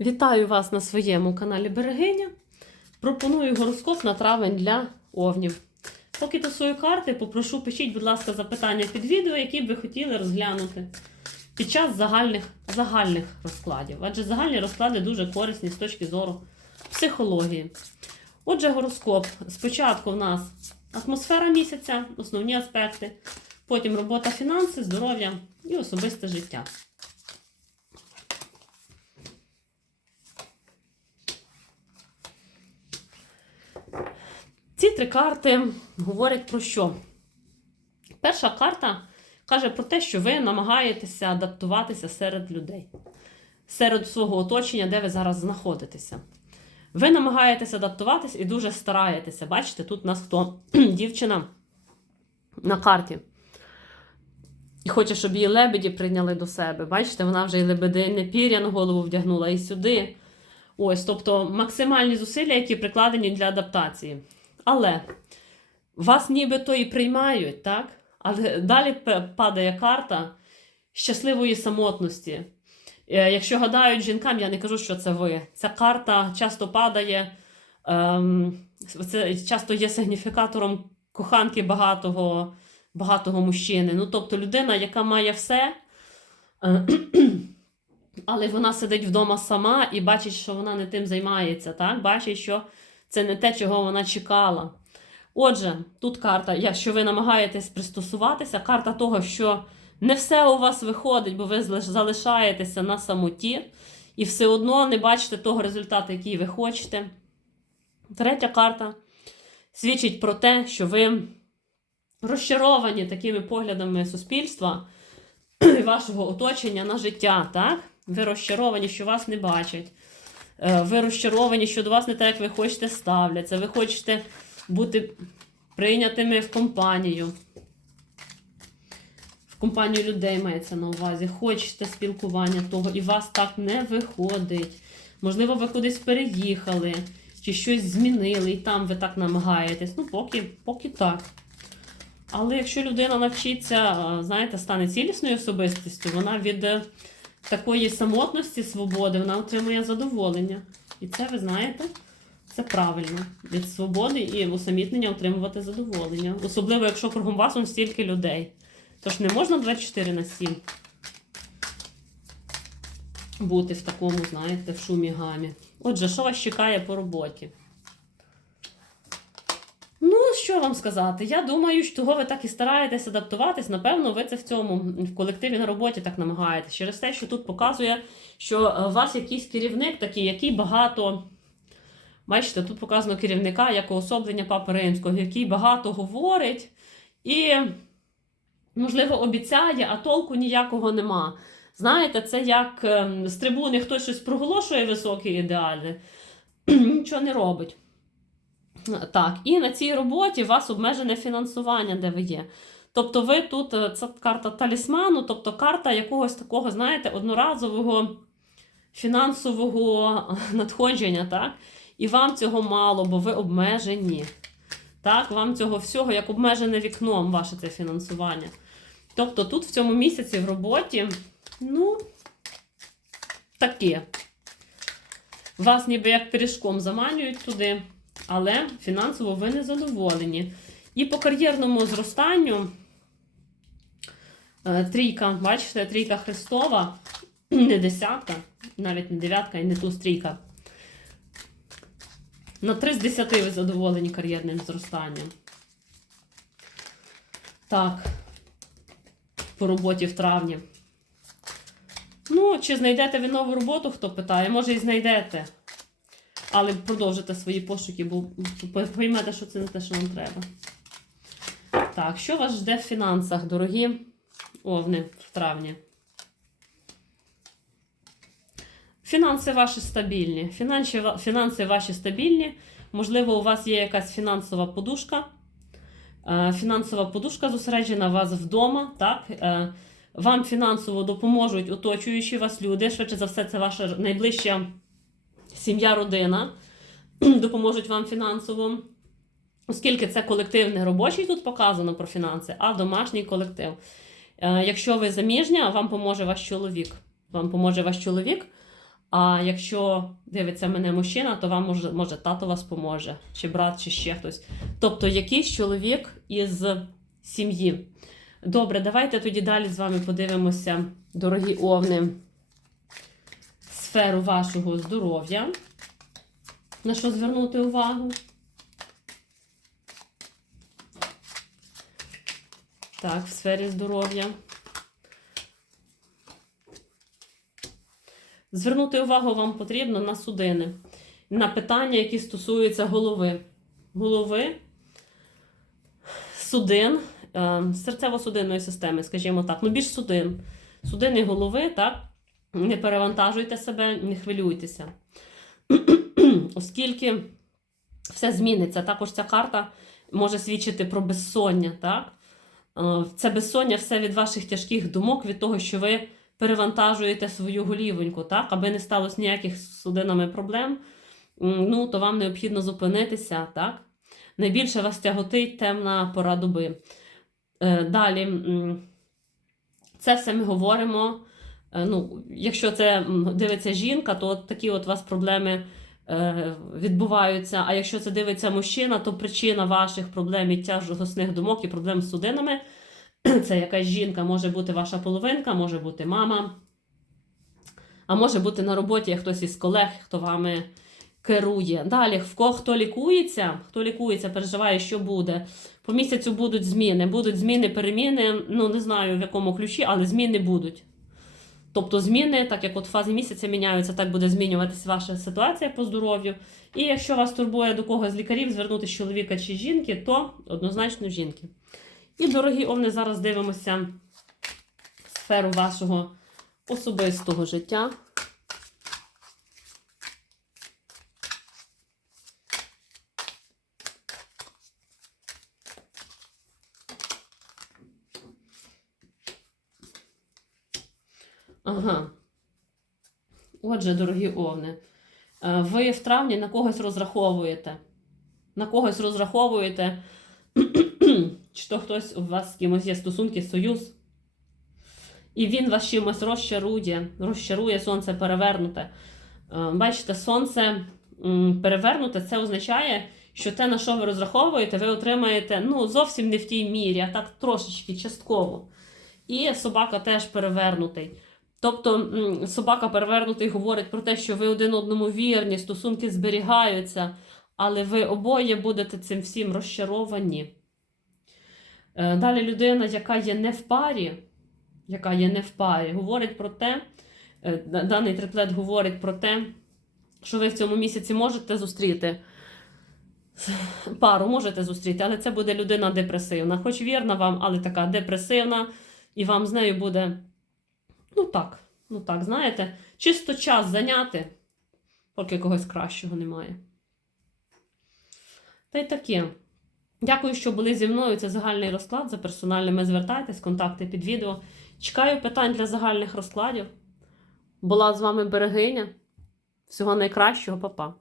Вітаю вас на своєму каналі Берегиня. Пропоную гороскоп на травень для овнів. Поки тасую карти, попрошу пишіть, будь ласка, запитання під відео, які б ви хотіли розглянути під час загальних, загальних розкладів. Адже загальні розклади дуже корисні з точки зору психології. Отже, гороскоп. Спочатку в нас атмосфера місяця, основні аспекти, потім робота, фінанси, здоров'я і особисте життя. Три карти говорять про що? Перша карта каже про те, що ви намагаєтеся адаптуватися серед людей, серед свого оточення, де ви зараз знаходитеся. Ви намагаєтеся адаптуватися і дуже стараєтеся. Бачите, тут у нас хто дівчина на карті. І хоче, щоб її лебеді прийняли до себе. Бачите, вона вже і лебедине пір'я на голову вдягнула і сюди. Ось, тобто максимальні зусилля, які прикладені для адаптації. Але вас нібито і приймають, так? Але далі падає карта щасливої самотності. Е, Якщо гадають жінкам, я не кажу, що це ви. Ця карта часто падає, ем, це часто є сигніфікатором коханки багатого, багатого мужчини. Ну, тобто людина, яка має все, е, але вона сидить вдома сама і бачить, що вона не тим займається. Так? Бачить, що це не те, чого вона чекала. Отже, тут карта, якщо ви намагаєтесь пристосуватися, карта того, що не все у вас виходить, бо ви залишаєтеся на самоті і все одно не бачите того результату, який ви хочете. Третя карта свідчить про те, що ви розчаровані такими поглядами суспільства і вашого оточення на життя. Так? Ви розчаровані, що вас не бачать. Е, Ви розчаровані, що до вас не так, як ви хочете, ставляться. Ви хочете бути прийнятими в компанію. В компанію людей мається на увазі. Хочете спілкування того, і вас так не виходить. Можливо, ви кудись переїхали, чи щось змінили, і там ви так намагаєтесь. Ну, поки, поки так. Але якщо людина навчиться, знаєте, стане цілісною особистістю, вона від е, такої самотності, свободи, вона отримує задоволення. І це, ви знаєте, це правильно. Від свободи і усамітнення отримувати задоволення. Особливо, якщо кругом вас он стільки людей. Тож не можна 24 на 7 бути в такому, знаєте, в шумі гамі. Отже, що вас чекає по роботі? Що вам сказати? Я думаю, що ви так і стараєтесь адаптуватись. Напевно, ви це в цьому в колективі на роботі так намагаєтесь. Через те, що тут показує, що е, у вас якийсь керівник такий, який багато. Бачите, тут показано керівника як уособлення Папи Римського, який багато говорить і, можливо, обіцяє, а толку ніякого нема. Знаєте, це як ем, з трибуни хтось щось проголошує високі ідеали, нічого не робить. Так, і на цій роботі у вас обмежене фінансування, де ви є. Тобто, ви тут е, це карта талісману, тобто карта якогось такого, знаєте, одноразового фінансового надходження, так? І вам цього мало, бо ви обмежені. Так, вам цього всього як обмежене вікном, ваше це фінансування. Тобто тут в цьому місяці в роботі, ну, таке. Вас ніби як пиріжком заманюють туди, але фінансово ви не задоволені. І по кар'єрному зростанню е, трійка, бачите, трійка Христова, не десятка, навіть не дев'ятка і не ту трійка. На 3 з 10 ви задоволені кар'єрним зростанням. Так. По роботі в травні. Ну, чи знайдете ви нову роботу, хто питає? Може і знайдете. Але продовжите свої пошуки, бо поймете, що це не те, що вам треба. Так, що вас жде в фінансах, дорогі овни в травні? Фінанси ваші стабільні. Фінанси, фінанси ваші стабільні. Можливо, у вас є якась фінансова подушка. Е, Фінансова подушка зосереджена у вас вдома. Так? Е, Вам фінансово допоможуть оточуючі вас люди. Швидше за все, це ваша найближча сім'я, родина. Допоможуть вам фінансово. Оскільки це колективний робочий, тут показано про фінанси, а домашній колектив. Е, Якщо ви заміжня, вам поможе ваш чоловік. Вам поможе ваш чоловік. А якщо дивиться мене мужчина, то вам може, може тато вас поможе, чи брат, чи ще хтось. Тобто якийсь чоловік із сім'ї. Добре, давайте тоді далі з вами подивимося, дорогі овни, сферу вашого здоров'я. На що звернути увагу? Так, в сфері здоров'я. Звернути увагу вам потрібно на судини, на питання, які стосуються голови. Голови, судин, е, серцево-судинної системи, скажімо так, ну більш судин. Судини голови, так? Не перевантажуйте себе, не хвилюйтеся. Оскільки все зміниться. Також ця карта може свідчити про безсоння. Так? Е, Це безсоння все від ваших тяжких думок, від того, що ви перевантажуєте свою голівоньку, так? аби не сталося ніяких судинами проблем, ну, то вам необхідно зупинитися. Так? Найбільше вас тяготить темна пора доби. Е, Далі, це все ми говоримо. Е, Ну, якщо це дивиться жінка, то такі от у вас проблеми е, відбуваються. А якщо це дивиться мужчина, то причина ваших проблем і тяжкосних думок і проблем з судинами це якась жінка, може бути ваша половинка, може бути мама, а може бути на роботі хтось із колег, хто вами керує. Далі, в кого хто лікується, хто лікується, переживає, що буде. По місяцю будуть зміни. Будуть зміни, переміни. Ну, не знаю в якому ключі, але зміни будуть. Тобто зміни, так як от фази місяця міняються, так буде змінюватися ваша ситуація по здоров'ю. І якщо вас турбує до когось з лікарів звернутися чоловіка чи жінки, то однозначно жінки. І, дорогі овни, зараз дивимося сферу вашого особистого життя. Ага. Отже, дорогі овни, е, ви в травні на когось розраховуєте. На когось розраховуєте, чи то хтось у вас з кимось є стосунки, союз. І він вас чимось розчарує, розчарує сонце перевернуте. Е, Бачите, сонце перевернуте, це означає, що те, на що ви розраховуєте, ви отримаєте ну, зовсім не в тій мірі, а так трошечки частково. І собака теж перевернутий. Тобто собака перевернутий говорить про те, що ви один одному вірні, стосунки зберігаються, але ви обоє будете цим всім розчаровані. Е, Далі людина, яка є не в парі, яка є не в парі, говорить про те, е, даний триплет говорить про те, що ви в цьому місяці можете зустріти пару, можете зустріти, але це буде людина депресивна. Хоч вірна вам, але така депресивна, і вам з нею буде, ну так, ну так, знаєте, чисто час зайняти, поки когось кращого немає. Та й таке. Дякую, що були зі мною. Це загальний розклад. За персональними звертайтесь, контакти під відео. Чекаю питань для загальних розкладів. Була з вами берегиня. Всього найкращого, Па-па.